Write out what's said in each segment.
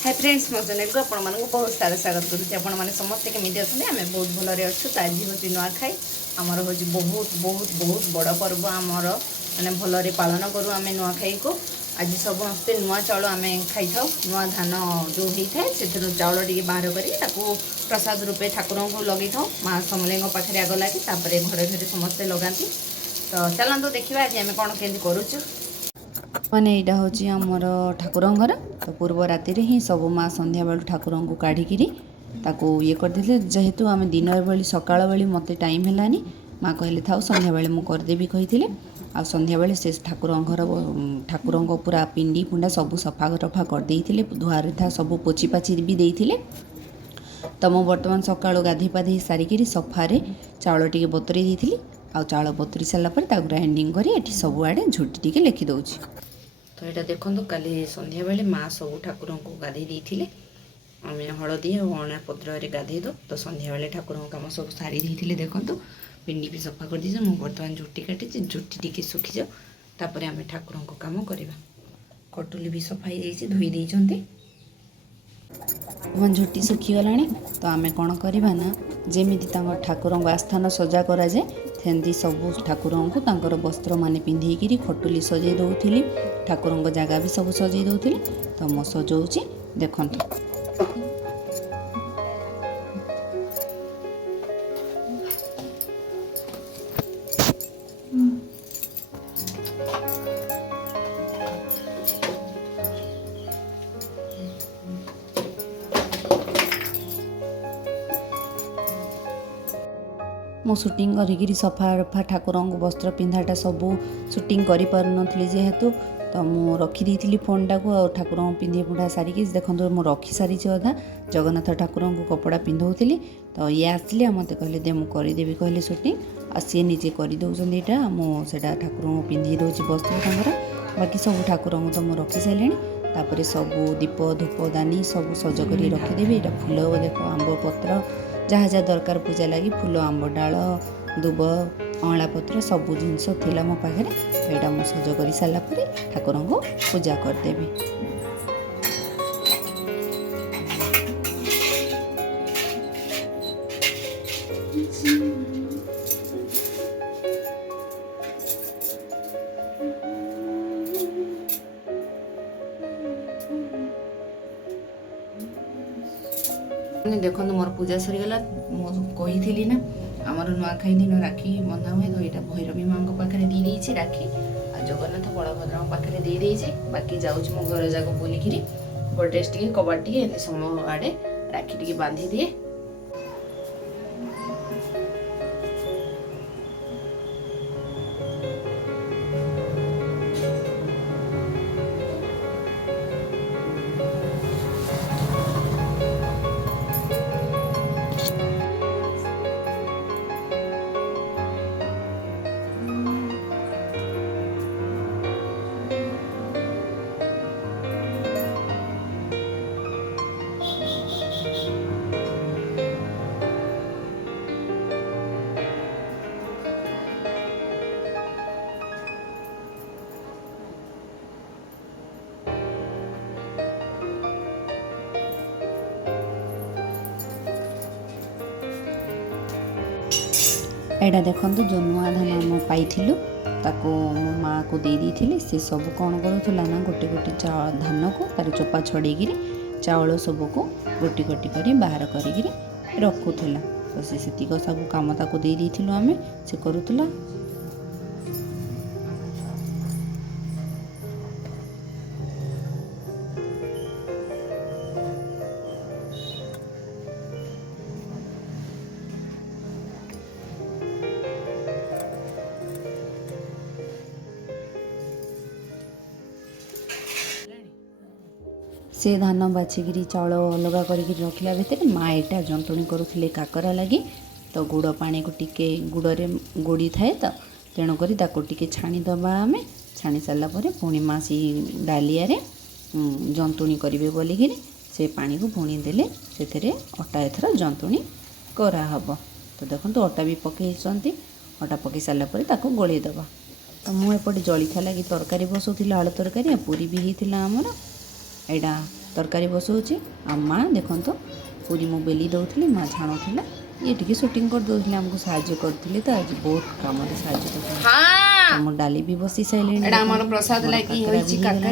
Hi friends मो channel को आपण मानक बहुत सारा स्वागत करुच्ची। आपण मैंने समस्ते केमी अच्छे आम बहुत भलि अच्छु। तो आज हूँ नुआखाई आमर हूँ बहुत बहुत बहुत बड़ पर्व आमर मैंने भलि पालन करूँ आम नुआखाई को। आज समस्ते नुआ चाउल आम खाई था नुआ धान जो होता है से चाउल टी बाहर कर प्रसाद रूपे ठाकुर को लगे था माँ समलें पाखे आग लगे घरे घरे समस्ते लगाती। तो चलते देखा आज आम कौन केमती करुचु माने यहाँ हूँ आमर ठाकुर घर। तो पूर्व राति ही सब माँ संध्या बेलू ठाकुर को काढ़िकी ये करदे जेहेतु आम दिन बेली सकाल बेली मत टाइम है माँ कहले था संध्या बेले मुझे करदेवी कही आ संध्या बेले से ठाकुर घर ठाकुर पूरा पिंडी पुंडा सब सफा रफा करदे धुआ था सब पोची पाची भी देते। तो मुझे बर्तमान सका गाधे पाधे सारिकी सफारे चाउल टी बतुरी देती आ चाउल बतुरी सारापर ग्राइंडिंग कर सबुआड़े झुटी टी लिखिदे। तो यहाँ देखो काली संध्या बेले माँ सब ठाकुर को गाधे देते आम हलदी और अणा पत्र गाधे दो। तो संध्या बेले ठाकुर कम सब सारी देते देखो पिंडी भी सफा कर दी मुझे बर्तमान झुटी काटी झुटी टी सुखी जाओ तापर आम ठाकुर को कम करवा। कटुली भी सफाई धोई देते झुटी सुखीगला। तो आम कौन करवा ना जमी ठाकुर आस्थान सजा कराए सेमती सब ठाकुर को वस्त्र मान पिंधेकि खटुली सजे दौली ठाकुर जगह भी सब सजे दौली। तो मो सजाऊँगी देखु मो शूटिंग करी सफा रफा ठाकुर वस्त्र पिंधाटा सब शूटिंग कर पारुनी जेहेतु। तो मु रखीदी फोन टाक ठाकुर पिंधे पुंधा सारिकी देखो मु रखी सारी अधा जगन्नाथ ठाकुर को कपड़ा पिंधौली। तो ये आसिले मत कहले दे मुझे करदेवी कहले शूटिंग आ सी निजे करदे यहाँ मुझे ठाकुर को पिंधे दूसरी वस्त्र बाकी सब ठाकुर को तो मुझे रखी सारे तापर सब दीप धूप दानी सब सज कर रखीदेवी। यहाँ फूल देखो आंब पत्र जहाँ जहाँ दरकार पूजा लगी फूल आंब डाल दुब अँला पत्र सब जिनस थिला मो पाखे। यहाँ मुझे सज कर सारापर ठाकुर को पूजा करदेवी। देखो मोर पूजा सरीगला कही ना आमर नुआखाई दिन राखी बंधा हुए। तो यहाँ भैरवी माँ पाखे दे राखी आ जगन्नाथ बलभद्र पाखे दे बाकी जाऊँ मो घर जाक बुलिकी गोड्रेज टी कबाट टी एमती समय आड़े राखी टी बांधी दिए। एटा देखो जो नुआ धान आम पाई ताको मो माँ को दे दी से सब कौन करूला ना गोटे गोटे धान को तार चोपा छड़ेकी चाउल सब को गोटी गोटी कर बाहर कर रखुला। तो से सब कम ताको दे देथिलु आमे से करूला। से धान बाछिकी चाउल अलग कर रखला भितर माँ यहाँ जंतुणी करुले काकरा लगी। तो गुड़ पानी को टिके गुड़े गोड़ी थाए तो तेणुक टे छाणीदबा आम छाणी सारापर पुणी माँ से डालिया जंतुणी करेंगे बोलिकी से पानी को पुणी देले से अटा एथर जंतुणी कराहब। तो देखो अटा भी पकई अटा पकई सारापर गोलैदबा। तो मुझे जलिखा लगी तरकारी बसौली आलू तरकारी पूरी भी होता आमर। यहाँ तरकारी बसौची आ माँ देखो पूरी मु बेली दौली माँ छाणुला ये टी सुटिंग कर दौले आमको साहाଯ୍य करते तो आज बहुत कम साहाଯ୍य कर हाँ डाली भी बसी सारे एटा हमर प्रसाद लागी होईची काकरा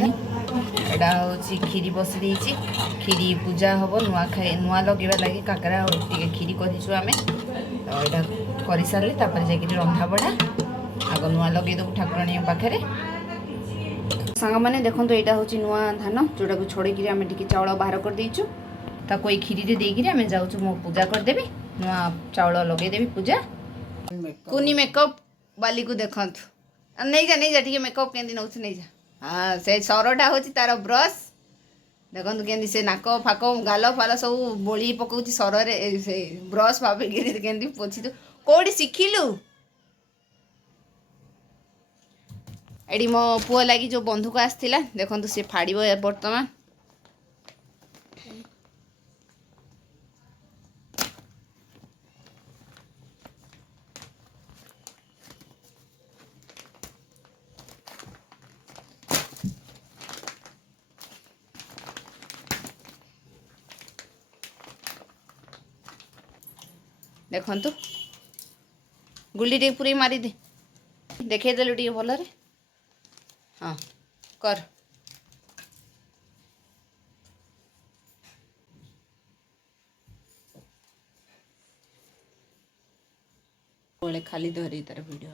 एटा होची खीरी बसी देइची खीरी पूजा हबो नुआ खाई नुआ लगेबा लागी काकरा टिके खीरी करिछु आमे तो एटा करि सारले तापर जे कि रंधा बडा आगो नुआ लगे दो ठाकुराणी पाखरे सांग माने देखंतो एटा होची नुआ धान जोडा को छोड़े कि आमे टिके चावल बाहर कर देइछु ता कोई खीरी रे देई कि आमे जाउछु मो पूजा कर देबी नुआ चावल लगे देबी पूजा कुनी मेकअप वाली को देखंतो नहीं जा ठीक मेकअप केंदी नौछ नहीं जा हाँ से सरटा होची तार ब्रश देखंतु केंदी से नाक फाक गाल फाल सब बोली पकाउची सर रे से ब्रश भाबे गिरी केंदी पोछि तो कोडी सिखिलु एडी मो पुआ लागी जो बंधुक आसथिला देखंतु से फाड़िबो वर्तमान देखंतु गुल्ली टे पूरी मारी दे देखे देलु टे भल रे हाँ कर बोले खाली धरी तार वीडियो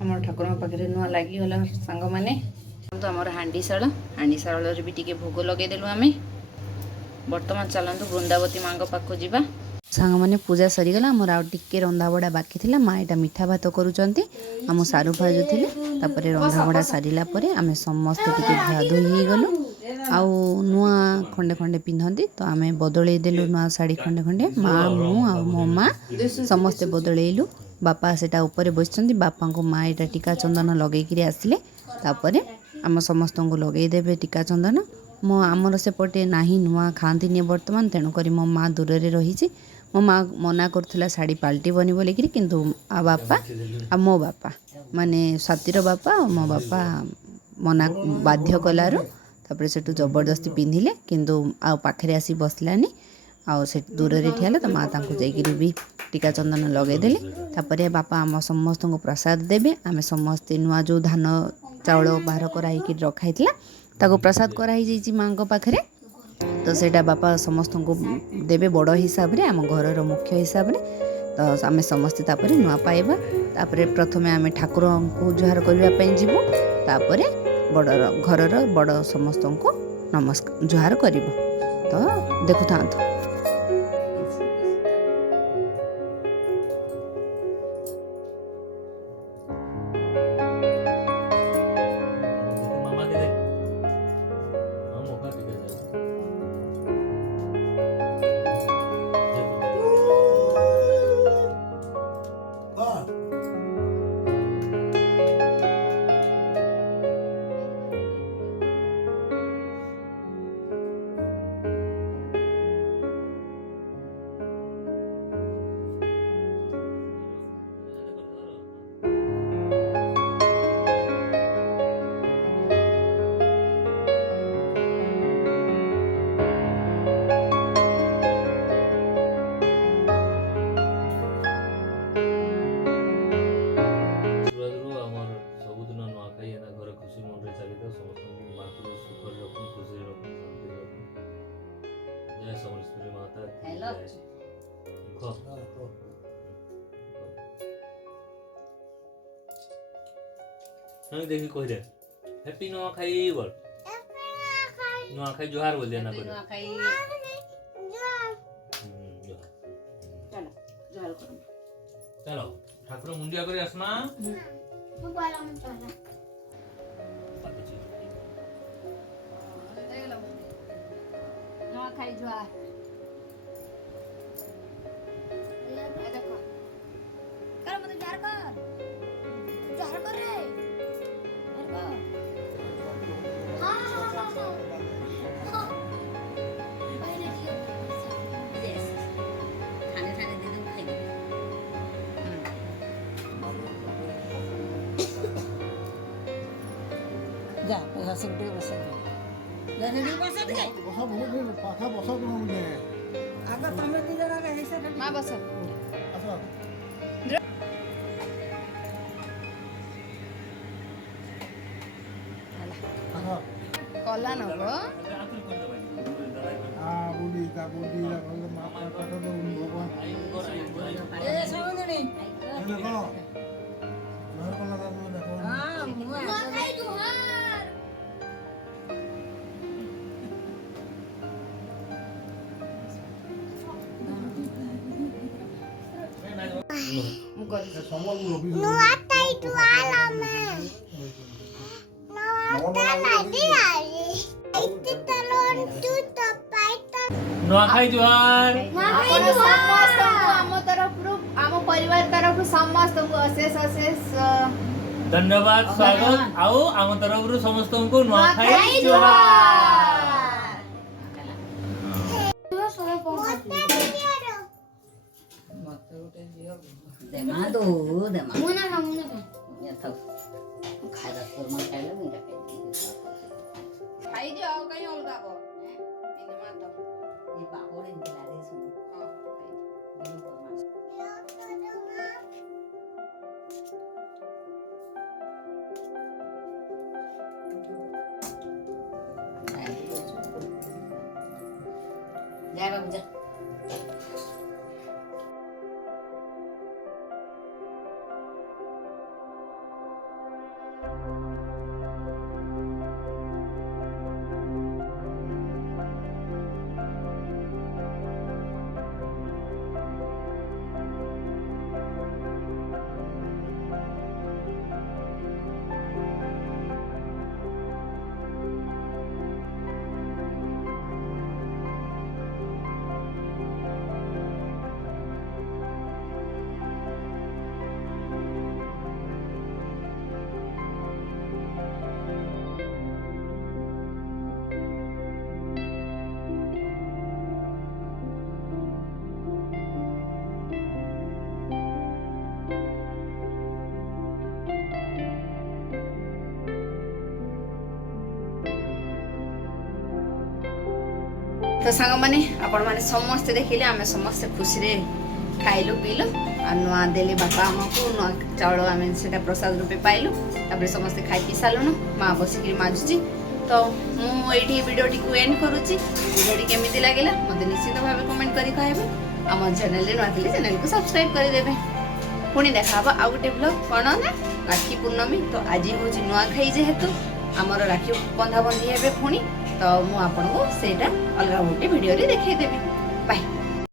आम ठाकुर पाखे नुआ लगिगला सांग मैंने तो आम हांडीशाल भी टी भोग लगेदेलु आम बर्तमान चलतु वृंदावती माँ पाख जा सांग मैंने पूजा सरीगला आमर आउ टिके रंधा बड़ा बाकी थिला माँ एटा मिठा भात करुचंती आम सारू भाजुले तापर रंधा बड़ा सारिला परे आमे समस्त टिके धुआ धुई हो गलु आउ नुआ खंडे खंडे पिंधती तो आम बदल देलु नुआ शाढ़ी खंडे खंडे माँ मु आ मो माँ समस्ते बदलैलु बापा सेटा ऊपर बसଛନ୍ତି बापा माँ एटा टीका चंदन लगेकरी आसिले तापर आम समस्त को लगेदेवे टीका चंदन मो आमर सेपटे नाही नुआ खाती बर्तमान तेणुक मो माँ दूर रे रही मो माँ मना करुला शाढ़ी पाल्टिबनी बोलिकी किंतु आ बापा आ मो बापा माने स्वातिर बापा और मो बापा मना बाध्य कलारू तापर सेठू जबरदस्ती पिंधिले किंतु आ पाखरे आसी बसलानी आउ से दूर रे ठियाले तो माँ तांको जाइकिरी भी टीका चंदन लगेदेले तापर बापा आम समस्त को प्रसाद देवे आम समस्ते नुआ जो धान चाउल बाहर कराई रखाइला ताको प्रसाद कराई माँ पाखरे तो सेटा बापा समस्त को देवे बड़ हिसाब रे आम घर मुख्य हिसाब रे तो आम समस्ते तापर नुआ पाइबा तापर प्रथमे आम ठाकुर को जुहार करने जीवु तापर बड़ घर बड़ समस्त को नमस्कार जुहार करिबु तो देखु था नहीं देखी कोई रे हैप्पी नुआखाई बोल नुआखाई जोहार बोल देना हैप्पी कोई नुआखाई जोहार चलो जोहार करो चलो ठाकुर मुंडिया करे आसमा नुआखाई जोहार ये देखो कर मत जोहार कर रे जोहार Yes. खाने खाने दे दो खाइए जा पैसा सेक्रेटरी बसा दे বসা বহুত দিন পাখা বসা তোমার মধ্যে आगे तमे दी जरा के हिस्सा माँ बस আচ্ছা পাখা कला नगो বুড়ি তা বললে মা পাখা তো ভগবান ए समझनी দেখো ঘর কোনা দাদু দেখো हां मुआ সমল রবি नुआखाई जोहार समस्त आम तरफ आम परिवार तरफ समस्त अशेष अशेष धन्यवाद स्वागत आओ आम तरफ समस्त को नुआखाई जोहार देमा दो देमा ये तो खाजा कुरमा खाइले मुंडा खाई दियो कहीं अलगा को इन मात ये बाबोरे दिला दे सुन बिनु कुरमा जा बाबू जा तो सांग माने आपण माने समस्त देखिले आमे समस्त खुशी रे खाइलु पीलु आ नुआ देले बापा हमको नुआ चावल आमे सेटा प्रसाद रूपे पाइलु तापर समस्त खाइ पी सालुनु मां बसिकरी माजुची तो मु एठी वीडियोटी को एंड करूची वीडियोटी केमिति लागिला मते निश्चित भाबे कमेंट करी कहबे हमर चैनल रे नुआ थिले चैनल को सब्सक्राइब करि देबे पुणी देखाबा आ गुटे ब्लॉग कोन ना राखी पूर्णमी तो आज होची नुआ खाई जेहेतु हमर राखी बंधा बंधी हेबे पुणी तो मु आपन को सेटा अलगा गोटे वीडियो रे देखाई देबे बाय।